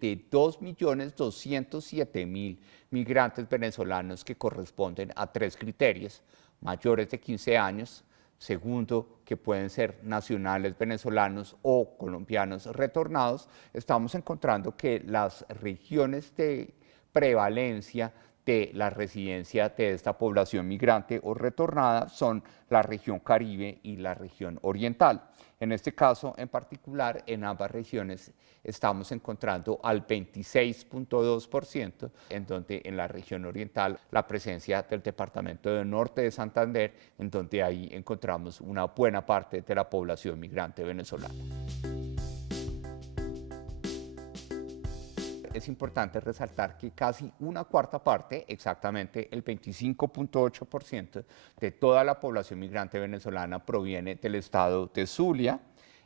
de 2.207.000 migrantes venezolanos que corresponden a tres criterios: mayores de 15 años, segundo, que pueden ser nacionales venezolanos o colombianos retornados. Estamos encontrando que las regiones de prevalencia de la residencia de esta población migrante o retornada son la región Caribe y la región oriental. En este caso en particular, en ambas regiones estamos encontrando al 26.2%, en donde en la región oriental la presencia del departamento del norte de Santander, en donde ahí encontramos una buena parte de la población migrante venezolana. Es importante resaltar que casi una cuarta parte, exactamente el 25.8% de toda la población migrante venezolana proviene del estado de Zulia.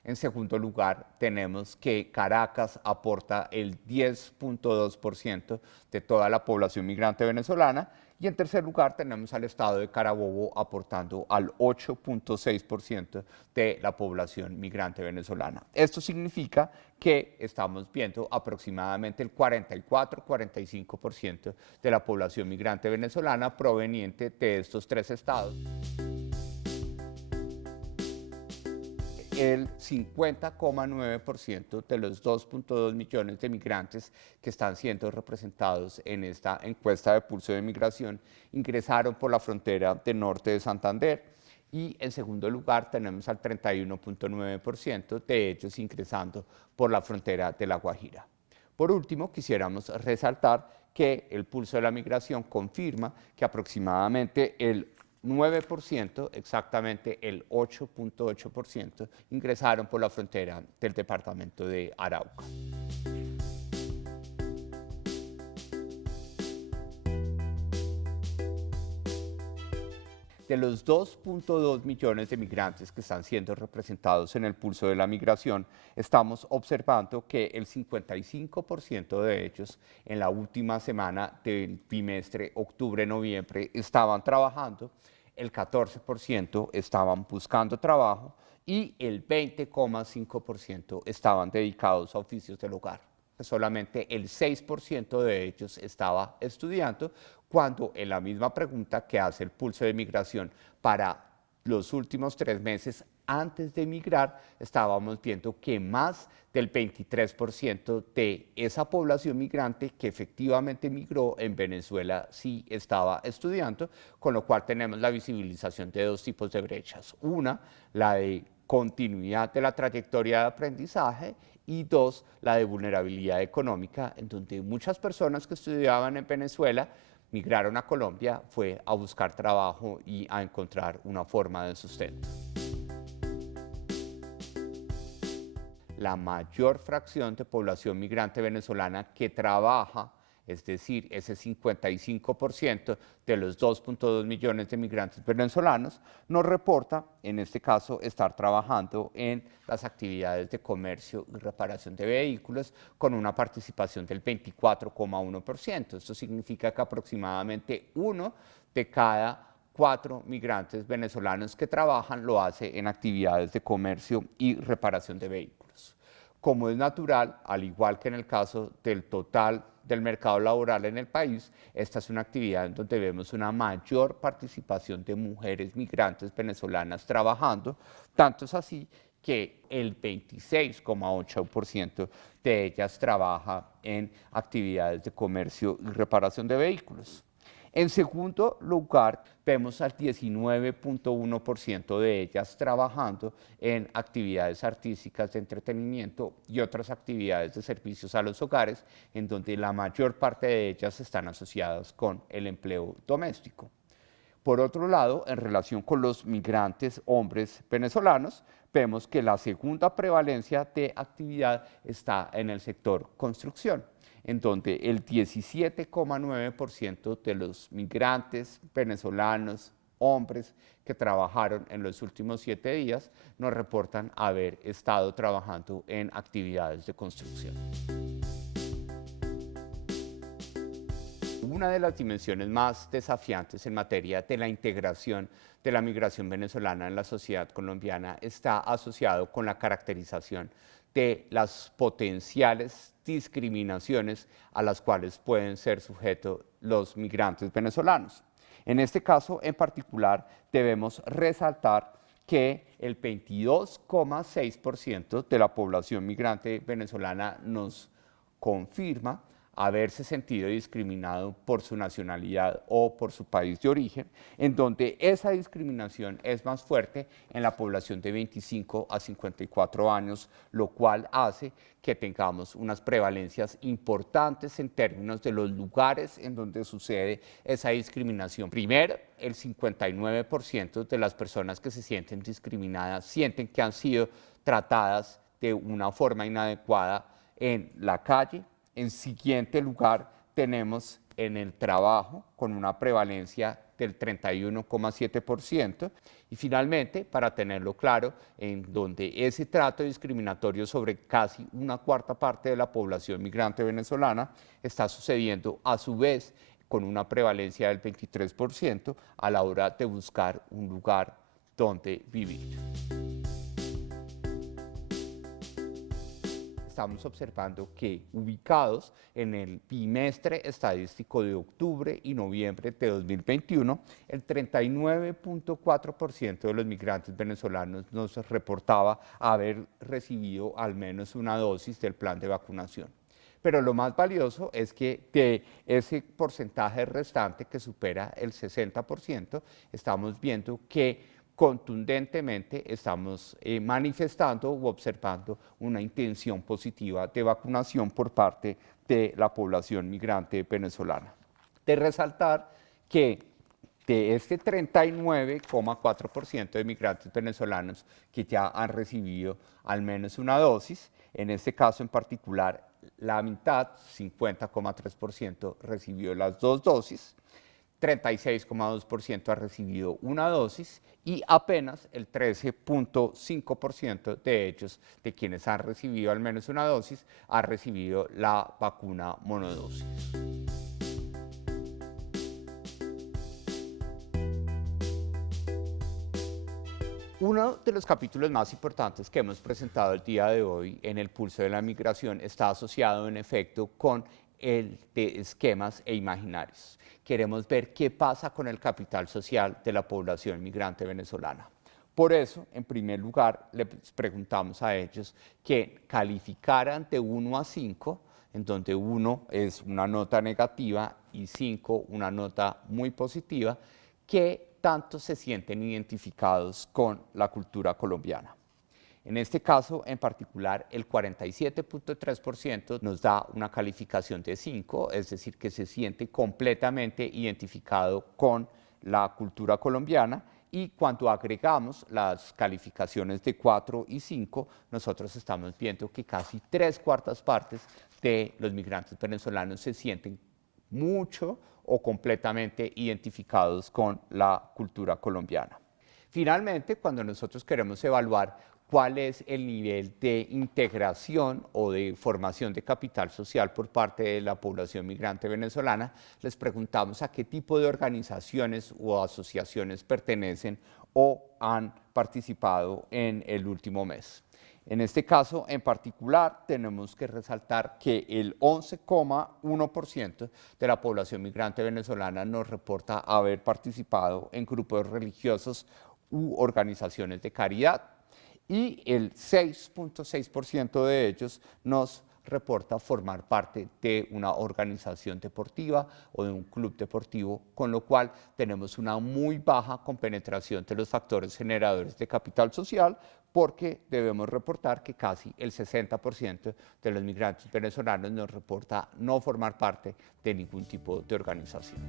En segundo lugar, tenemos que Caracas aporta el 10.2% de toda la población migrante venezolana. Y en tercer lugar tenemos al estado de Carabobo aportando al 8.6% de la población migrante venezolana. Esto significa que estamos viendo aproximadamente el 44-45% de la población migrante venezolana proveniente de estos tres estados. El 50,9% de los 2.2 millones de migrantes que están siendo representados en esta encuesta de pulso de migración ingresaron por la frontera del norte de Santander, y en segundo lugar tenemos al 31.9% de ellos ingresando por la frontera de La Guajira. Por último, quisiéramos resaltar que el pulso de la migración confirma que aproximadamente el 9%, exactamente el 8.8%, ingresaron por la frontera del departamento de Arauca. De los 2.2 millones de migrantes que están siendo representados en el pulso de la migración, estamos observando que el 55% de ellos en la última semana del bimestre octubre-noviembre estaban trabajando, el 14% estaban buscando trabajo y el 20,5% estaban dedicados a oficios del hogar. Solamente el 6% de ellos estaba estudiando, cuando en la misma pregunta que hace el pulso de migración para los últimos 3 meses antes de migrar, estábamos viendo que más del 23% de esa población migrante que efectivamente migró en Venezuela sí estaba estudiando, con lo cual tenemos la visibilización de dos tipos de brechas. Una, la de continuidad de la trayectoria de aprendizaje, y dos, la de vulnerabilidad económica, en donde muchas personas que estudiaban en Venezuela migraron a Colombia, fue a buscar trabajo y a encontrar una forma de sustento. La mayor fracción de población migrante venezolana que trabaja, es decir, ese 55% de los 2.2 millones de migrantes venezolanos, nos reporta, en este caso, estar trabajando en las actividades de comercio y reparación de vehículos con una participación del 24,1%. Esto significa que aproximadamente 1 de cada 4 migrantes venezolanos que trabajan lo hace en actividades de comercio y reparación de vehículos. Como es natural, al igual que en el caso del total del mercado laboral en el país, esta es una actividad en donde vemos una mayor participación de mujeres migrantes venezolanas trabajando, tanto es así que el 26,8% de ellas trabaja en actividades de comercio y reparación de vehículos. En segundo lugar, vemos al 19.1% de ellas trabajando en actividades artísticas de entretenimiento y otras actividades de servicios a los hogares, en donde la mayor parte de ellas están asociadas con el empleo doméstico. Por otro lado, en relación con los migrantes hombres venezolanos, vemos que la segunda prevalencia de actividad está en el sector construcción, en donde el 17,9% de los migrantes venezolanos, hombres que trabajaron en los últimos 7 días, nos reportan haber estado trabajando en actividades de construcción. Una de las dimensiones más desafiantes en materia de la integración de la migración venezolana en la sociedad colombiana está asociado con la caracterización de las potenciales discriminaciones a las cuales pueden ser sujetos los migrantes venezolanos. En este caso en particular debemos resaltar que el 22,6% de la población migrante venezolana nos confirma haberse sentido discriminado por su nacionalidad o por su país de origen, en donde esa discriminación es más fuerte en la población de 25 a 54 años, lo cual hace que tengamos unas prevalencias importantes en términos de los lugares en donde sucede esa discriminación. Primero, el 59% de las personas que se sienten discriminadas sienten que han sido tratadas de una forma inadecuada en la calle. En siguiente lugar, tenemos en el trabajo con una prevalencia del 31,7%. Y finalmente, para tenerlo claro, en donde ese trato discriminatorio sobre casi una cuarta parte de la población migrante venezolana está sucediendo a su vez con una prevalencia del 23% a la hora de buscar un lugar donde vivir. Estamos observando que ubicados en el bimestre estadístico de octubre y noviembre de 2021, el 39,4% de los migrantes venezolanos nos reportaba haber recibido al menos una dosis del plan de vacunación. Pero lo más valioso es que de ese porcentaje restante que supera el 60%, estamos viendo que contundentemente estamos manifestando u observando una intención positiva de vacunación por parte de la población migrante venezolana. De resaltar que de este 39,4% de migrantes venezolanos que ya han recibido al menos una dosis, en este caso en particular la mitad, 50,3%, recibió las dos dosis, 36,2% ha recibido una dosis y apenas el 13,5% de ellos, de quienes han recibido al menos una dosis, ha recibido la vacuna monodosis. Uno de los capítulos más importantes que hemos presentado el día de hoy en el Pulso de la Migración está asociado en efecto con el de esquemas e imaginarios. Queremos ver qué pasa con el capital social de la población migrante venezolana. Por eso, en primer lugar, les preguntamos a ellos que calificaran de 1 a 5, en donde 1 es una nota negativa y 5 una nota muy positiva, qué tanto se sienten identificados con la cultura colombiana. En este caso, en particular, el 47,3% nos da una calificación de 5, es decir, que se siente completamente identificado con la cultura colombiana, y cuando agregamos las calificaciones de 4 y 5, nosotros estamos viendo que casi 3/4 partes de los migrantes venezolanos se sienten mucho o completamente identificados con la cultura colombiana. Finalmente, cuando nosotros queremos evaluar cuál es el nivel de integración o de formación de capital social por parte de la población migrante venezolana, les preguntamos a qué tipo de organizaciones o asociaciones pertenecen o han participado en el último mes. En este caso en particular tenemos que resaltar que el 11,1% de la población migrante venezolana nos reporta haber participado en grupos religiosos u organizaciones de caridad, y el 6,6% de ellos nos reporta formar parte de una organización deportiva o de un club deportivo, con lo cual tenemos una muy baja compenetración de los factores generadores de capital social, porque debemos reportar que casi el 60% de los migrantes venezolanos nos reporta no formar parte de ningún tipo de organización.